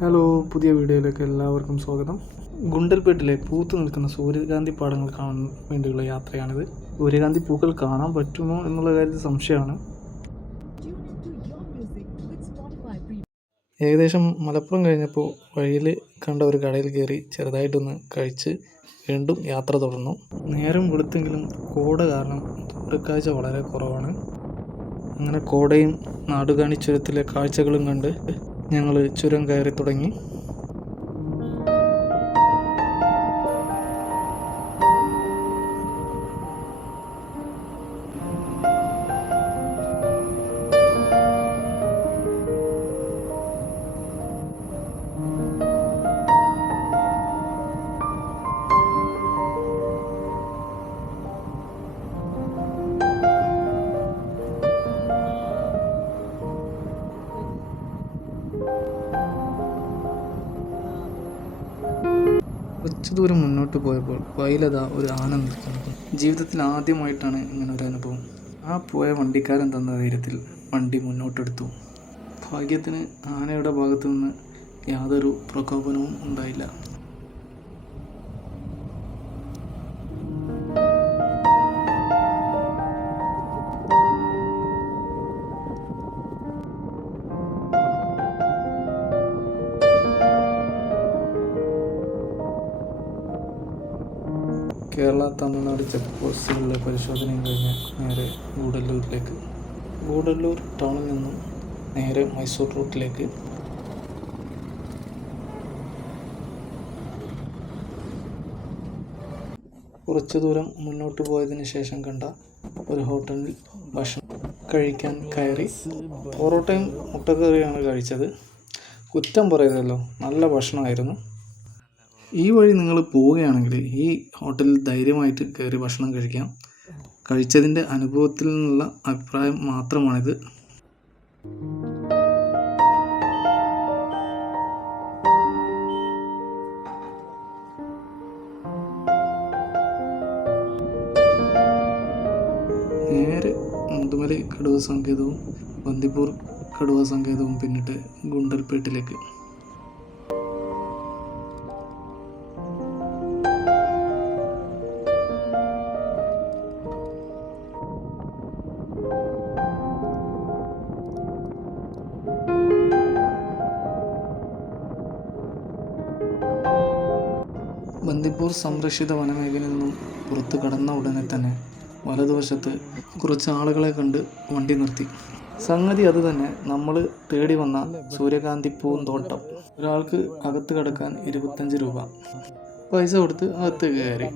Hello, പുതിയ വീഡിയോയിലേക്ക് എല്ലാവർക്കും സ്വാഗതം. ഗുണ്ടൽപേട്ടിലെ പൂത്തു നിൽക്കുന്ന സൂര്യകാന്തി പാടങ്ങൾ കാണാൻ വേണ്ടിയുള്ള യാത്രയാണിത്. സൂര്യകാന്തി പൂക്കൾ കാണാൻ പറ്റുമോ എന്നുള്ള കാര്യത്തിൽ സംശയമാണ്. ഏകദേശം മലപ്പുറം കഴിഞ്ഞപ്പോൾ വഴിയിൽ കണ്ട ഒരു കടയിൽ കയറി ചെറുതായിട്ടൊന്ന് കഴിച്ച് വീണ്ടും യാത്ര തുടർന്നു. നേരം വെളുത്തെങ്കിലും കോട കാരണം ദൂരക്കാഴ്ച വളരെ കുറവാണ്. അങ്ങനെ കോടയും നാടുകാണി ചുരത്തിലെ കാഴ്ചകളും കണ്ട് ഞങ്ങൾ ചുരം കയറി തുടങ്ങി. കുറച്ചു ദൂരം മുന്നോട്ട് പോയപ്പോൾ വയലത ഒരു ആന നിൽക്കുന്നു. ജീവിതത്തിൽ ആദ്യമായിട്ടാണ് ഇങ്ങനെ ഒരു അനുഭവം. ആ പോയ വണ്ടിക്കാരൻ തന്ന ധൈര്യത്തിൽ വണ്ടി മുന്നോട്ടെടുത്തു. ഭാഗ്യത്തിന് ആനയുടെ ഭാഗത്തു നിന്ന് യാതൊരു പ്രകോപനവും ഉണ്ടായില്ല. കേരള തമിഴ്നാട് ചെക്ക് പോസ്റ്റുകളിലെ പരിശോധനയും കഴിഞ്ഞ് നേരെ ഗൂഡല്ലൂരിലേക്ക്. ഗൂഡല്ലൂർ ടൗണിൽ നിന്നും നേരെ മൈസൂർ റൂട്ടിലേക്ക്. കുറച്ചു ദൂരം മുന്നോട്ട് പോയതിന് ശേഷം കണ്ട ഒരു ഹോട്ടലിൽ ഭക്ഷണം കഴിക്കാൻ കയറി. പൊറോട്ടയും മുട്ടക്കറിയാണ് കഴിച്ചത്. കുറ്റം പറയുന്നല്ലോ, നല്ല ഭക്ഷണമായിരുന്നു. ഈ വഴി നിങ്ങൾ പോവുകയാണെങ്കിൽ ഈ ഹോട്ടലിൽ ധൈര്യമായിട്ട് കയറി ഭക്ഷണം കഴിക്കാം. കഴിച്ചതിൻ്റെ അനുഭവത്തിൽ നിന്നുള്ള അഭിപ്രായം മാത്രമാണിത്. നേരെ മുതുമലൈ കടുവ സങ്കേതവും ബന്ദിപ്പൂർ കടുവ സങ്കേതവും പിന്നിട്ട് ഗുണ്ടൽപേട്ടിലേക്ക്. ബന്ദിപ്പൂർ സംരക്ഷിത വനമേഖലയിൽ നിന്നും പുറത്ത് കടന്ന ഉടനെ തന്നെ വലതുവശത്ത് കുറച്ച് ആളുകളെ കണ്ട് വണ്ടി നിർത്തി. സംഗതി അത് തന്നെ, നമ്മൾ തേടി വന്ന സൂര്യകാന്തി പൂന്തോട്ടം. ഒരാൾക്ക് അകത്ത് കടക്കാൻ 25 രൂപ. പൈസ കൊടുത്ത് അകത്ത് കയറി.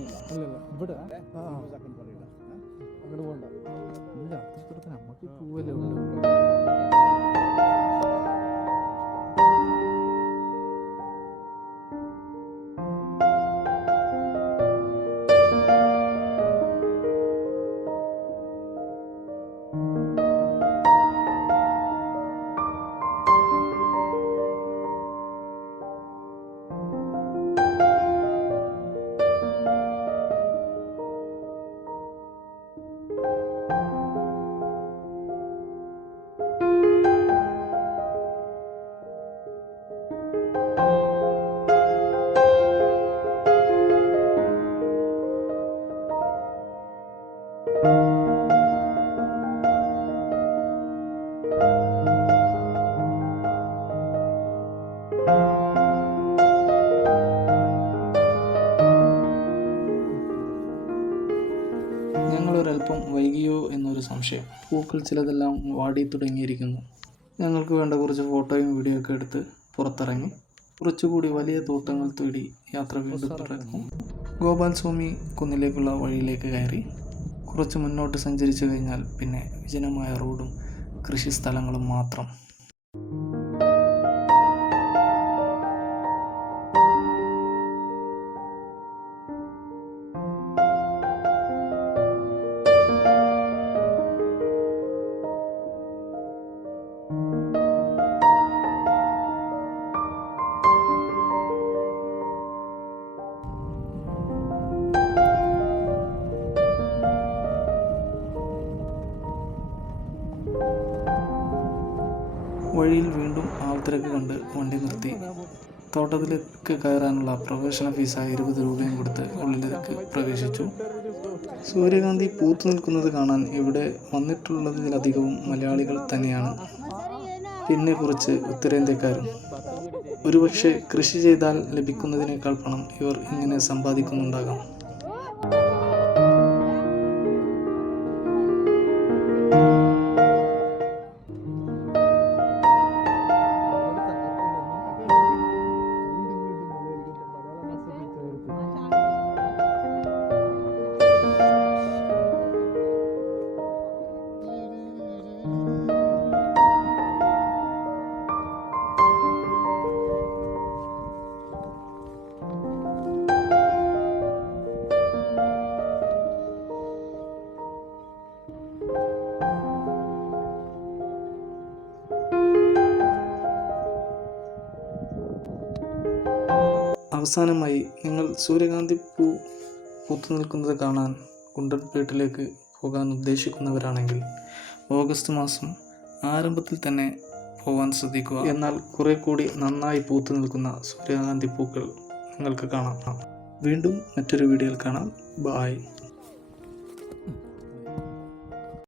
ഞങ്ങളൊരൽപ്പം വൈകിയോ എന്നൊരു സംശയം. പൂക്കൾ ചിലതെല്ലാം വാടി തുടങ്ങിയിരിക്കുന്നു. ഞങ്ങൾക്ക് വേണ്ട കുറച്ച് ഫോട്ടോയും വീഡിയോ ഒക്കെ എടുത്ത് പുറത്തിറങ്ങി. കുറച്ചുകൂടി വലിയ തോട്ടങ്ങൾ തേടി യാത്ര വീണ്ടും തുടർന്നു. ഗോപാൽ സ്വാമി കുന്നിലേക്കുള്ള വഴിയിലേക്ക് കയറി. കുറച്ച് മുന്നോട്ട് സഞ്ചരിച്ചു കഴിഞ്ഞാൽ പിന്നെ വിജനമായ റോഡും കൃഷി സ്ഥലങ്ങളും മാത്രം. വഴിയിൽ തിരക്ക് കണ്ട് വണ്ടി നിർത്തി. തോട്ടത്തിലേക്ക് കയറാനുള്ള പ്രവേശന ഫീസായ 20 രൂപയും കൊടുത്ത് ഉള്ളിലേക്ക് പ്രവേശിച്ചു. സൂര്യകാന്തി പൂത്തു നിൽക്കുന്നത് കാണാൻ ഇവിടെ വന്നിട്ടുള്ളതിലധികവും മലയാളികൾ തന്നെയാണ്. പിന്നെ കുറച്ച് ഉത്തരേന്ത്യക്കാരും. ഒരുപക്ഷെ കൃഷി ചെയ്താൽ ലഭിക്കുന്നതിനേക്കാൾ പണം ഇവർ ഇങ്ങനെ സമ്പാദിക്കുന്നുണ്ടാകാം. അവസാനമായി നിങ്ങൾ സൂര്യകാന്തി പൂത്തു നിൽക്കുന്നത് കാണാൻ ഗുണ്ടൽപേട്ടിലേക്ക് പോകാൻ ഉദ്ദേശിക്കുന്നവരാണെങ്കിൽ ഓഗസ്റ്റ് മാസം ആരംഭത്തിൽ തന്നെ പോകാൻ ശ്രദ്ധിക്കുക. എന്നാൽ കുറെ കൂടി നന്നായി പൂത്തു നിൽക്കുന്ന സൂര്യകാന്തി പൂക്കൾ നിങ്ങൾക്ക് കാണാം. വീണ്ടും മറ്റൊരു വീഡിയോയിൽ കാണാം. ബായ്.